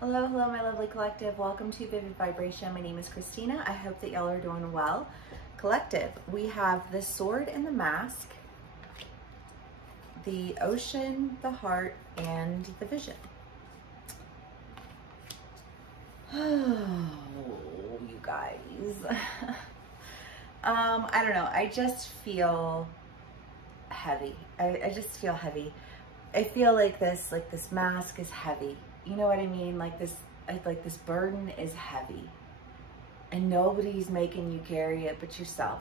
Hello, hello, my lovely collective. Welcome to Vivid Vibration. My name is Christina. I hope that y'all are doing well. Collective, we have the Sword and the Mask, the Ocean, the Heart, and the Vision. Oh, you guys. I don't know. I just feel heavy. I just feel heavy. I feel like this mask is heavy. You know what I mean? Like this burden is heavy, and nobody's making you carry it but yourself.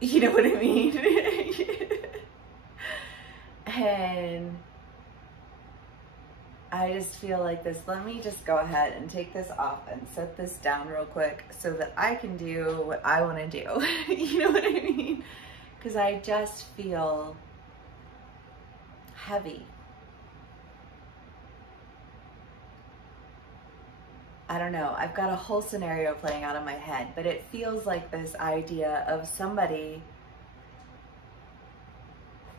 You know what I mean? And I just feel like this. Let me just go ahead and take this off and set this down real quick so that I can do what I want to do. You know what I mean? Because I just feel heavy. I don't know. I've got a whole scenario playing out in my head, but it feels like this idea of somebody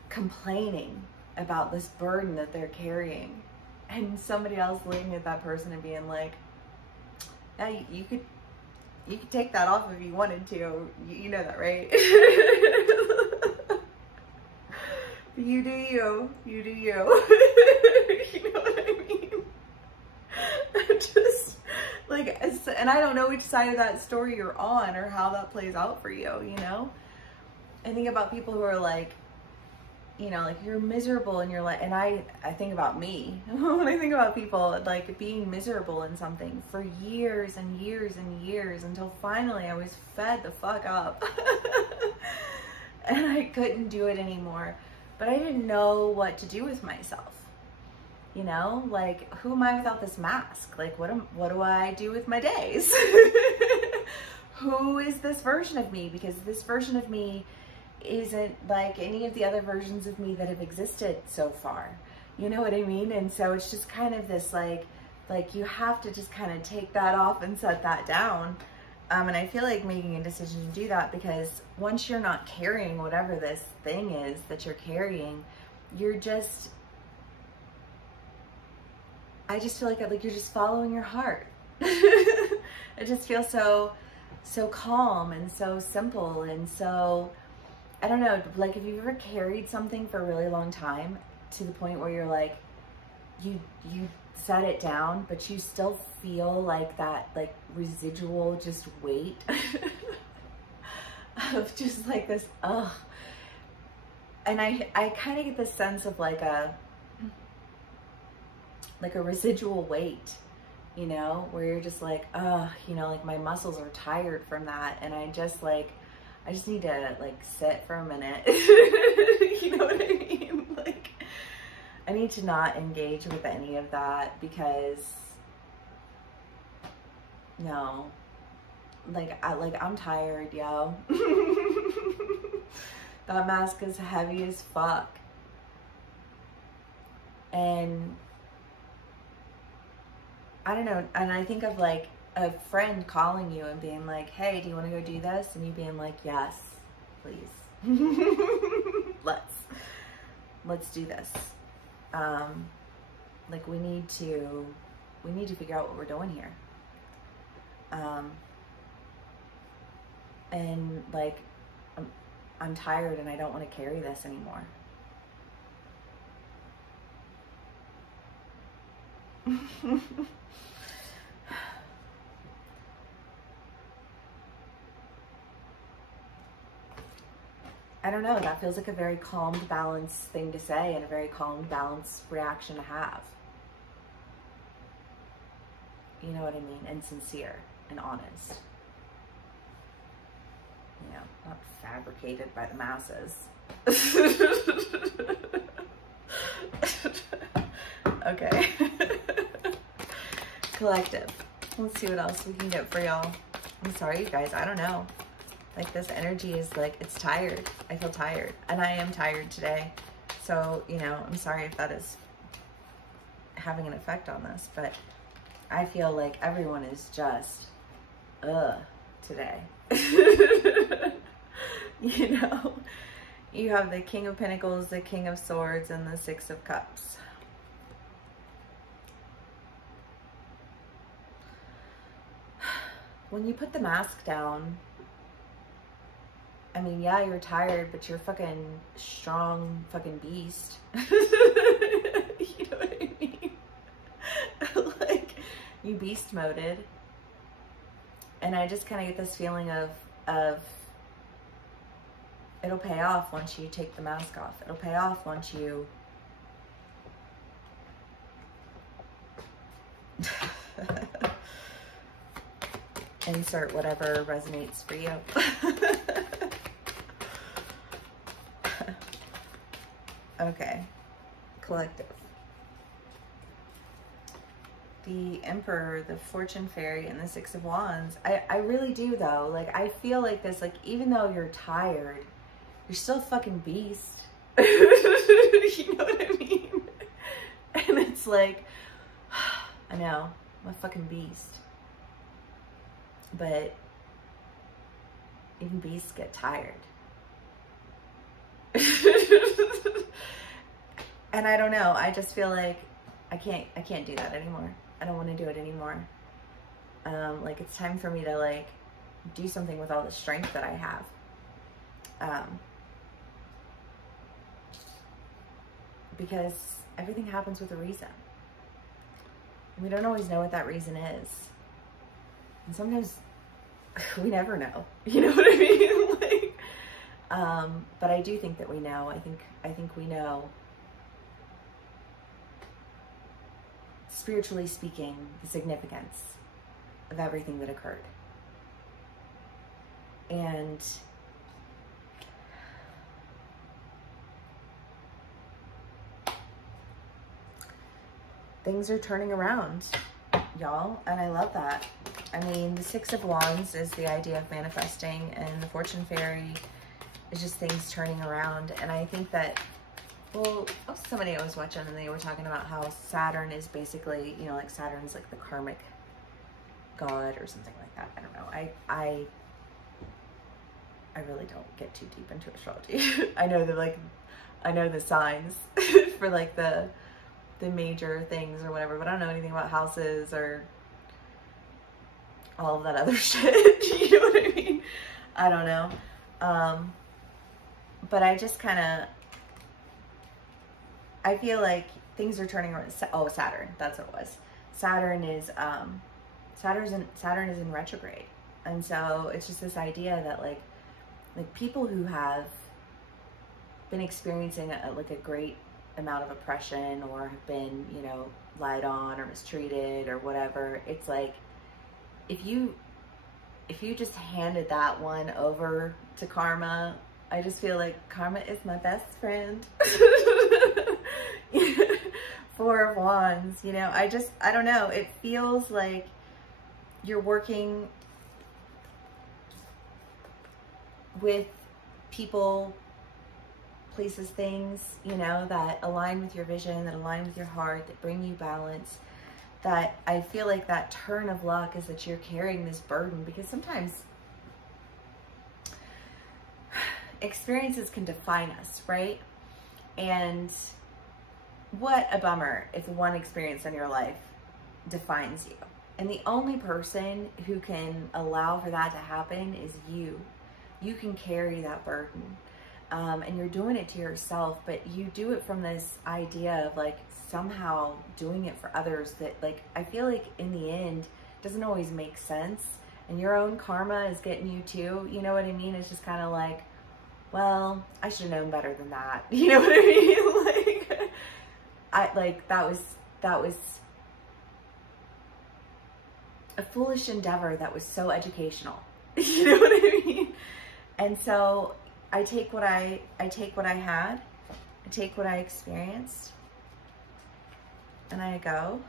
complaining about this burden that they're carrying, and somebody else looking at that person and being like, "Yeah, you could take that off if you wanted to. You know that, right?" You do you. You do you. You know what I mean? Just like, and I don't know which side of that story you're on or how that plays out for you, you know? I think about people who are like, you know, like you're miserable and you're like, and I think about me when I think about people like being miserable in something for years and years and years until finally I was fed the fuck up and I couldn't do it anymore. But I didn't know what to do with myself. You know, like, who am I without this mask? Like, what do I do with my days? Who is this version of me? Because this version of me isn't like any of the other versions of me that have existed so far. You know what I mean? And so it's just kind of this like you have to just kind of take that off and set that down. And I feel like making a decision to do that, because once you're not carrying whatever this thing is that you're carrying, you're just, I just feel like you're just following your heart. It just feels so calm and so simple and so, I don't know, like if you've ever carried something for a really long time to the point where you're like, you set it down, but you still feel like that like residual just weight of just like this, ugh. And I kind of get this sense of like a residual weight, you know, where you're just like, you know, like my muscles are tired from that. And I just need to like sit for a minute. You know what I mean? Like, I need to not engage with any of that, because no, I'm tired, yo. That mask is heavy as fuck. And I don't know, and I think of like a friend calling you and being like, "Hey, do you want to go do this?" And you being like, "Yes, please." Let's do this. Like we need to figure out what we're doing here. And like I'm tired and I don't want to carry this anymore. I don't know, that feels like a very calmed, balanced thing to say and a very calmed, balanced reaction to have. You know what I mean? And sincere and honest. You know, not fabricated by the masses. Okay. Collective. Let's see what else we can get for y'all. I'm sorry, you guys. I don't know. Like this energy is like, it's tired. I feel tired. And I am tired today. So, you know, I'm sorry if that is having an effect on this. But I feel like everyone is just, today. You know? You have the King of Pentacles, the King of Swords, and the Six of Cups. when you put the mask down, I mean, yeah, you're tired, but you're fucking strong fucking beast. You know what I mean? Like, you beast moded. And I just kind of get this feeling of it'll pay off once you take the mask off. It'll pay off once you insert whatever resonates for you. Okay, collective. The Emperor, the Fortune Fairy, and the Six of Wands. I really do though. Like, I feel like this, like, even though you're tired, you're still a fucking beast. You know what I mean? And it's like, I know, I'm a fucking beast. But even beasts get tired. And I don't know, I just feel like I can't do that anymore. I don't want to do it anymore. Like, it's time for me to, like, do something with all the strength that I have. Because everything happens with a reason. We don't always know what that reason is. And sometimes we never know. You know what I mean? Like, but I do think that we know. I think we know, spiritually speaking, the significance of everything that occurred. And things are turning around, y'all, and I love that. I mean, the Six of Wands is the idea of manifesting, and the Fortune Fairy is just things turning around. And I think that, well, somebody I was watching, and they were talking about how Saturn is basically, you know, like Saturn's like the karmic god or something like that. I don't know. I really don't get too deep into astrology. I know that, like, I know the signs for like the major things or whatever, but I don't know anything about houses or all of that other shit. You know what I mean? I don't know. But I just kind of, I feel like things are turning around. Oh, Saturn, that's what it was. Saturn is in retrograde. And so it's just this idea that like people who have been experiencing a great amount of oppression, or have been, you know, lied on or mistreated or whatever, it's like, if you just handed that one over to karma, I just feel like karma is my best friend. Four of Wands, you know, I don't know, it feels like you're working with people, places, things, you know, that align with your vision, that align with your heart, that bring you balance. That I feel like that turn of luck is that you're carrying this burden, because sometimes experiences can define us, right? And what a bummer if one experience in your life defines you. And the only person who can allow for that to happen is you. You can carry that burden. And you're doing it to yourself, but you do it from this idea of like somehow doing it for others, that like, I feel like in the end doesn't always make sense, and your own karma is getting you too. You know what I mean? It's just kind of like, well, I should have known better than that. You know what I mean? That was a foolish endeavor that was so educational. You know what I mean? And so I take what I had, I take what I experienced, and I go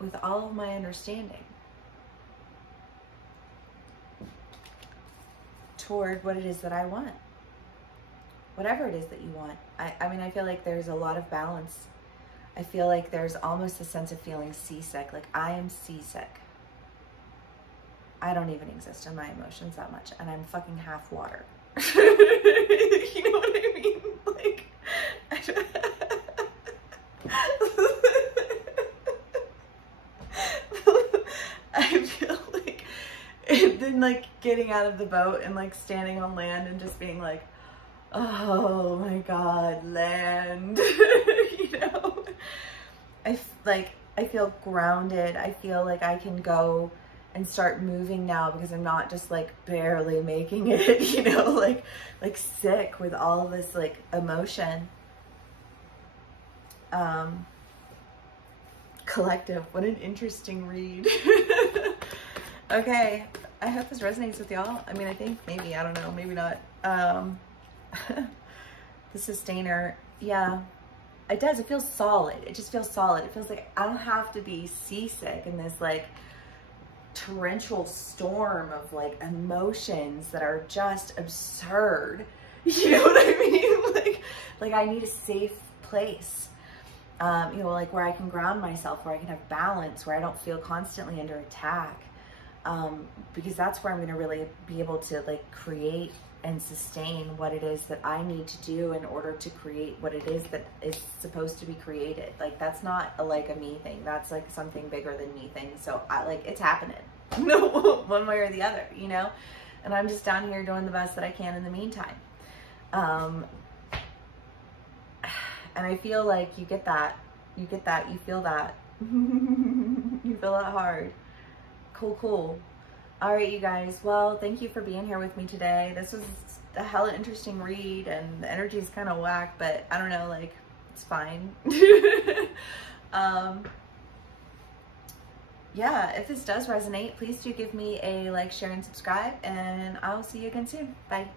with all of my understanding toward what it is that I want. Whatever it is that you want. I mean, I feel like there's a lot of balance. I feel like there's almost a sense of feeling seasick. Like, I am seasick. I don't even exist in my emotions that much, and I'm fucking half water. You know what I mean? Like, then like getting out of the boat and like standing on land and just being like, oh my God, land. You know, I feel grounded. I feel like I can go and start moving now because I'm not just like barely making it, you know, like sick with all this like emotion. Collective, what an interesting read. Okay, I hope this resonates with y'all. I mean, I think maybe, I don't know, maybe not. The Sustainer, yeah, it does. It feels solid. It just feels solid. It feels like I don't have to be seasick in this like torrential storm of like emotions that are just absurd. You know what I mean? Like I need a safe place. You know, like where I can ground myself, where I can have balance, where I don't feel constantly under attack. Because that's where I'm going to really be able to like create and sustain what it is that I need to do in order to create what it is that is supposed to be created. Like that's not a me thing. That's like something bigger than me thing. So it's happening. No, one way or the other, you know? And I'm just down here doing the best that I can in the meantime. And I feel like you get that, you feel that, you feel that hard. Cool. All right, you guys. Well, thank you for being here with me today. This was a hella interesting read and the energy is kind of whack, but I don't know, like it's fine. Yeah, if this does resonate, please do give me a like, share, and subscribe, and I'll see you again soon. Bye.